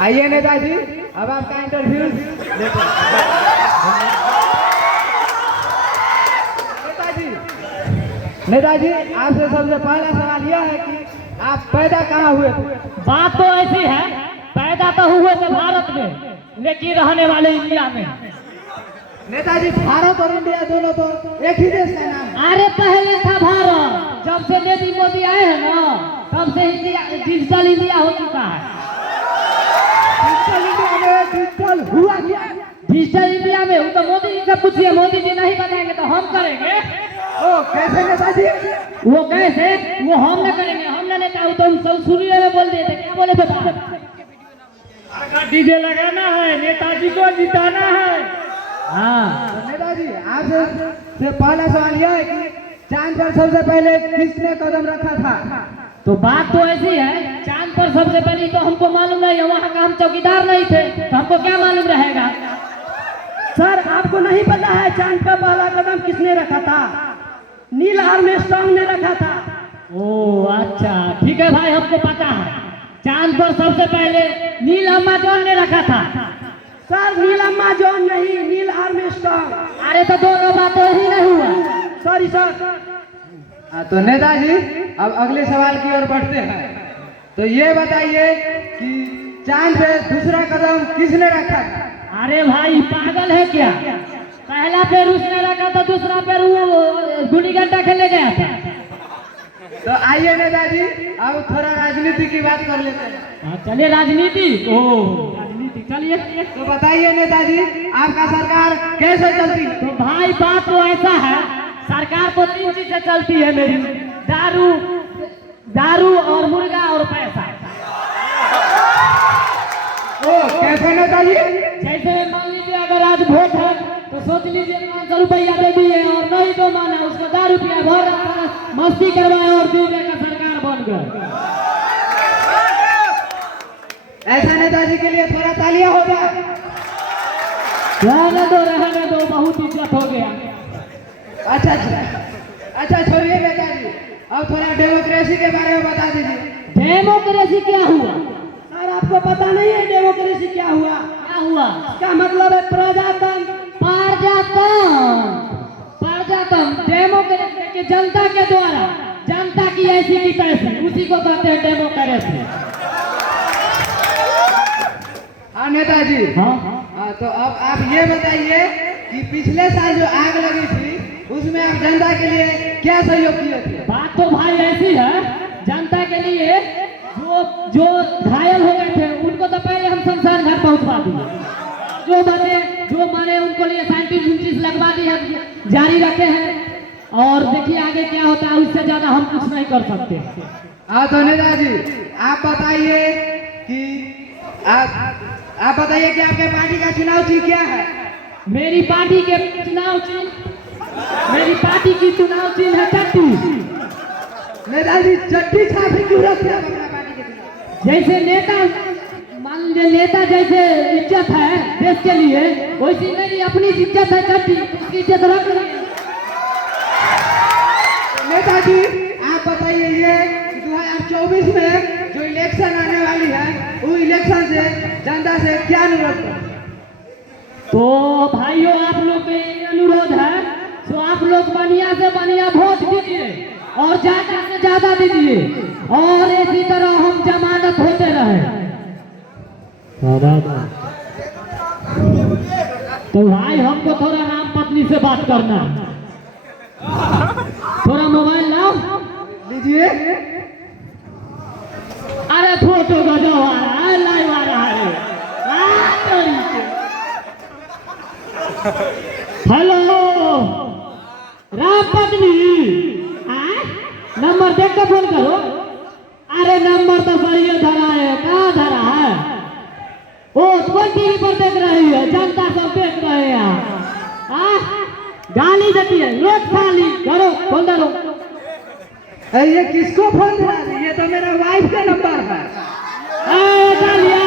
आइए नेताजी, अब आपका इंटरव्यू लेते हैं। नेताजी, आपसे सबसे पहला सवाल यह है कि आप पैदा कहाँ हुए थे? बात तो ऐसी है, पैदा तो हुए थे भारत में, लेकिन रहने वाले इंडिया में। नेताजी, भारत और इंडिया दोनों तो एक ही देश का नाम है। अरे पहले था भारत, जब से नरेंद्र मोदी आए हैं ना, तब से इंडिया डिजिटल इंडिया हो चुका है। डिजिटल इंडिया में डिजिटल हुआ क्या? डिजिटल इंडिया में तो मोदी जी से पूछिए, मोदी जी नहीं बताएंगे तो हम करेंगे। ओ कैसे नेताजी? वो कैसे? वो हम न करेंगे, हम न नेता, तो हम सब शुरू में बोल दिए थे, क्या बोले थे? डीजे लगाना है, नेताजी को जिताना है। हाँ तो नेताजी, आपसे पहला सवाल यह है कि चांद पर सबसे पहले किसने कदम रखा था? तो बात तो ऐसी है, चांद पर सबसे पहले तो हमको मालूम नहीं है, वहाँ का हम चौकीदार नहीं थे, तो हमको क्या मालूम रहेगा? सर, आपको नहीं पता है चांद पर पहला कदम किसने रखा था? नील आर्मस्ट्रांग ने रखा था। ओ अच्छा, ठीक है भाई, हमको पता है। चांद पर सबसे पहले नील आर्मस्ट्रांग ने रखा था। सर, नील आर्मस्ट्रांग नहीं, नील आर्मस्ट्रांग। अरे तो दोनों बात ही नहीं हुआ। Sorry sir. तो नेताजी, अब अगले सवाल की ओर बढ़ते हैं। तो ये बताइए कि चांद पे दूसरा कदम किसने रखा था? अरे भाई पागल है क्या? पहला पैर उसने रखा था, दूसरा पैर वो गुल्ली डंडा खेलने गया था। तो आइए नेताजी, अब थोड़ा राजनीति की बात कर लेते हैं। चलिए राजनीति। ओ राजनीति, चलिए। तो बताइए नेताजी, आपका सरकार कैसे चलती है? तो भाई बात तो ऐसा है, सरकार तो 3 चीज से चलती है मेरी, दारू और मुर्गा और पैसा। ओ कैसे नेताजी? जैसे मान लीजिए अगर आज वोट है तो सोच लीजिए 500 रुपया दे दिए और नहीं तो माना, उसको 10 रुपया भर मस्ती करवाए और दूसरे का सरकार बन गए। ऐसा नेताजी के लिए थोड़ा तालियां होगा। रहने दो, बहुत इज्जत हो गया। अच्छा छोड़िए नेताजी, अब थोड़ा डेमोक्रेसी के बारे में बता दीजिए। डेमोक्रेसी क्या हुआ? सर, आपको पता नहीं है डेमोक्रेसी क्या हुआ? क्या हुआ? इसका मतलब है प्रजातंत्र। प्रजातंत्र डेमोक्रेसी के जनता के द्वारा, जनता की ऐसी की तैसी, उसी को कहते हैं डेमोक्रेसी। हाँ नेताजी। हाँ तो अब आप ये बताइए कि पिछले साल जो आग लगी थी उसमें आप जनता के लिए क्या सहयोग किए थे? बात तो भाई ऐसी है, जनता के लिए जो घायल हो गए थे उनको तो पहले हम शमशान घर पहुंचवा दिए, जो बचे जो माने उनको लिए साइंटिस्ट लगवा दिए, जारी रखे हैं। और देखिए आगे क्या होता है, उससे ज्यादा हम कुछ नहीं कर सकते। हाँ तो नेताजी, आप बताइए कि आप बताइए कि आपके पार्टी का चुनाव चिन्ह क्या है? मेरी पार्टी के चुनाव चिन्ह, मेरी पार्टी की चुनाव चिन्ह है चट्टी। नेताजी, चट्टी छापी क्यों रखते हैं अपना पार्टी के चुनाव? जैसे नेता, मान लीजिए नेता जैसे इज्जत है देश के लिए, वैसी मेरी अपनी इज्जत है चट्टी, उसकी इज्जत रख लीजिए। नेताजी, आप बताइए ये 2024 में जो इलेक्शन आने वाली है, वो इलेक्शन से जनता से क्या अनुरोध है? तो भाइयों, आप लोग के अनुरोध है, तो आप लोग बढ़िया से बढ़िया वोट दीजिए और ज्यादा से ज्यादा दीजिए, और इसी तरह हम जमानत होते रहे। तो भाई हमको थोड़ा राम पत्नी से बात करना है, थोड़ा मोबाइल लाओ लीजिए। अरे फोटो गजब आ रहा है, लाइव आ रहा है। हेलो राम पत्नी, नंबर देख के फोन करो। अरे नंबर तो सही है, धरा है, कहाँ धरा है? ओ कौन टीवी पर देख रही है? जनता सब देख रहे हैं। गाली देती है, लोग खाली करो, फोन करो। ये किसको फोन करा? ये तो मेरा वाइफ का नंबर है। गालियाँ